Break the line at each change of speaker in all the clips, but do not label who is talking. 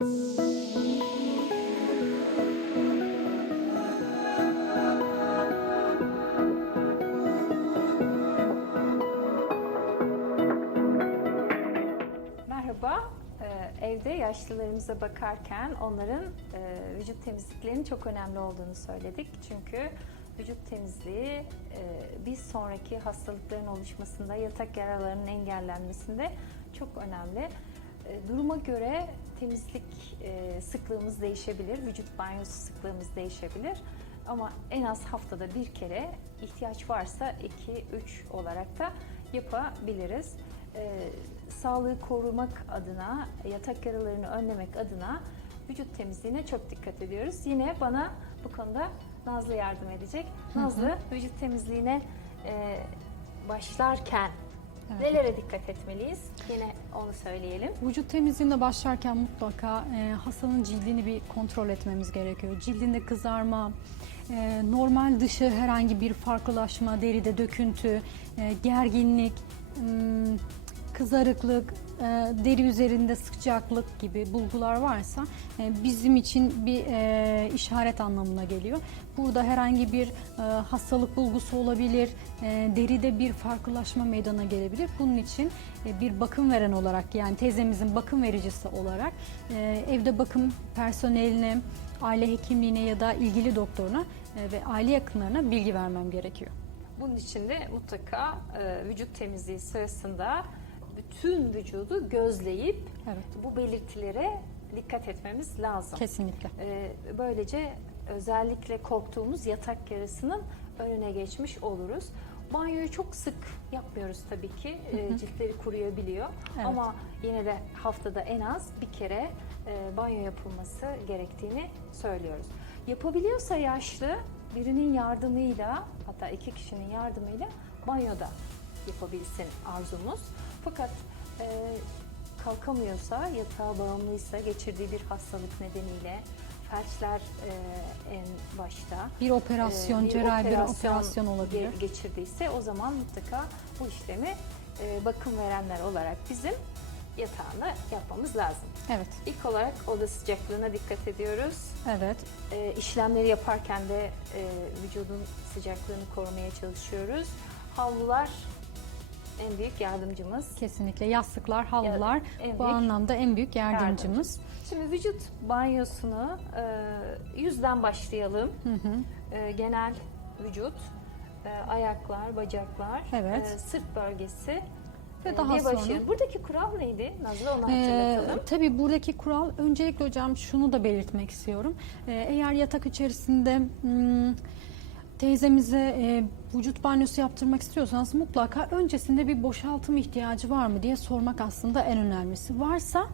Merhaba. Ee, Evde yaşlılarımıza bakarken onların e, vücut temizliklerinin çok önemli olduğunu söyledik. Çünkü vücut temizliği e, bir sonraki hastalıkların oluşmasında, yatak yaralarının engellenmesinde çok önemli. E, Duruma göre temizlik e, sıklığımız değişebilir, vücut banyosu sıklığımız değişebilir. Ama en az haftada bir kere ihtiyaç varsa 2-3 olarak da yapabiliriz. Ee, sağlığı korumak adına, yatak yaralarını önlemek adına vücut temizliğine çok dikkat ediyoruz. Yine bana bu konuda Nazlı yardım edecek. Nazlı vücut temizliğine e, başlarken nelere dikkat etmeliyiz? Yine onu söyleyelim.
Vücut temizliğinde başlarken mutlaka e, hastanın cildini bir kontrol etmemiz gerekiyor. Cildinde kızarma, e, normal dışı herhangi bir farklılaşma, deride döküntü, e, gerginlik, m, kızarıklık, e, deri üzerinde sıcaklık gibi bulgular varsa e, bizim için bir e, işaret anlamına geliyor. Burada herhangi bir e, hastalık bulgusu olabilir, e, deride bir farklılaşma meydana gelebilir. Bunun için e, bir bakım veren olarak yani teyzemizin bakım vericisi olarak e, evde bakım personeline, aile hekimliğine ya da ilgili doktoruna e, ve aile yakınlarına bilgi vermem gerekiyor.
Bunun için de mutlaka e, vücut temizliği sırasında bütün vücudu gözleyip
Evet.
bu belirtilere dikkat etmemiz lazım.
Kesinlikle.
Ee, Böylece özellikle korktuğumuz yatak yarasının önüne geçmiş oluruz. Banyoyu çok sık yapmıyoruz tabii ki. Ee, Ciltleri kuruyabiliyor.
Evet.
Ama yine de haftada en az bir kere e, banyo yapılması gerektiğini söylüyoruz. Yapabiliyorsa yaşlı birinin yardımıyla hatta iki kişinin yardımıyla banyoda yapabilsin arzumuz. Fakat e, kalkamıyorsa, yatağa bağımlıysa, geçirdiği bir hastalık nedeniyle felçler e, en başta
Bir operasyon,
e,
cerrahi bir operasyon olabilir.
ge- geçirdiyse o zaman mutlaka bu işlemi e, bakım verenler olarak bizim yatağında yapmamız lazım.
Evet,
İlk olarak oda sıcaklığına dikkat ediyoruz.
evet.
E, işlemleri yaparken de e, vücudun sıcaklığını korumaya çalışıyoruz. Havlular en büyük yardımcımız.
Kesinlikle yastıklar, havlular
en
bu
büyük
anlamda en büyük yardımcımız.
Şimdi vücut banyosunu e, yüzden başlayalım.
Hı hı.
E, genel vücut, e, ayaklar, bacaklar,
Evet.
e, sırt bölgesi
Ve
e,
daha sonra-.
Buradaki kural neydi? Nazlı onu
Ee,
hatırlatalım.
tabii buradaki kural öncelikle hocam şunu da belirtmek istiyorum. Ee, eğer yatak içerisinde hmm, teyzemize e, vücut banyosu yaptırmak istiyorsanız mutlaka öncesinde bir boşaltım ihtiyacı var mı diye sormak aslında en önemlisi. Varsa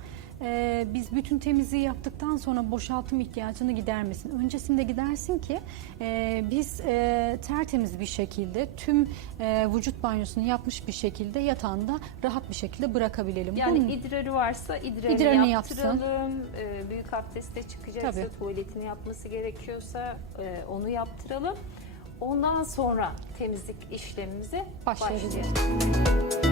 e, biz bütün temizliği yaptıktan sonra boşaltım ihtiyacını gidermesin. Öncesinde gidersin ki e, biz e, tertemiz bir şekilde tüm e, vücut banyosunu yapmış bir şekilde yatağında rahat bir şekilde bırakabilelim.
Yani
Bunun-
idrarı varsa idrarını,
İdrarını
yaptıralım. E, büyük abdeste çıkacaksa,
Tabii.
tuvaletini yapması gerekiyorsa e, onu yaptıralım. Ondan sonra temizlik işlemimize
Başlayabiliriz.
başlayalım.